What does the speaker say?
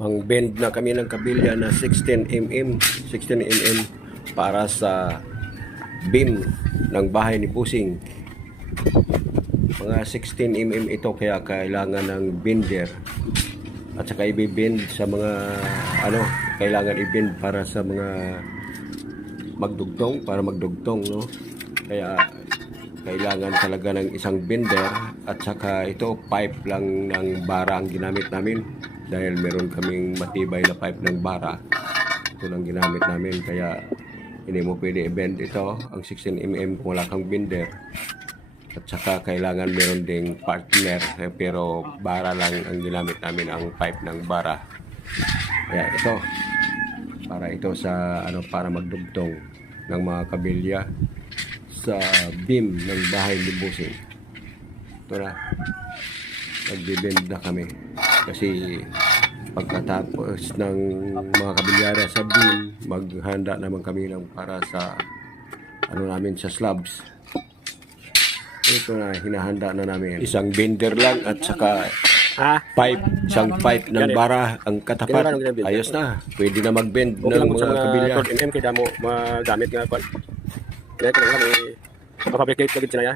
ang bend na kami ng kabilya na 16mm 16mm para sa beam ng bahay ni Pusing. Mga 16mm ito kaya kailangan ng bender at saka i-bend sa mga ano kailangan i-bend para sa mga magdugtong para magdugtong no? Kaya kailangan talaga ng isang bender at saka ito pipe lang ng bara ang ginamit namin dahil meron kaming matibay na pipe ng bara. Ito lang ginamit namin kaya hindi mo pwede i-bend ito. Ang 16mm kung wala kang bender at saka kailangan meron ding partner eh, pero bara lang ang ginamit namin ang pipe ng bara. Kaya ito para ito sa ano para magdugtong ng mga kabilya sa beam ng bahay ni Busing ito na nagbibend na kami. Kasi pagkatapos ng mga kabilyara sa beam maghanda naman kami ng para sa ano namin sa slabs. Ito na hinahanda na namin. Isang bender lang at saka Ha? pipe. Isang pipe ng bara ang katapat. Ayos na. Pwede na magbend Okay ng mga kabilya. 12 mm kaya mo magamit nga kwan. Kaya kailangan kami. Mapabricate kagid siya ya.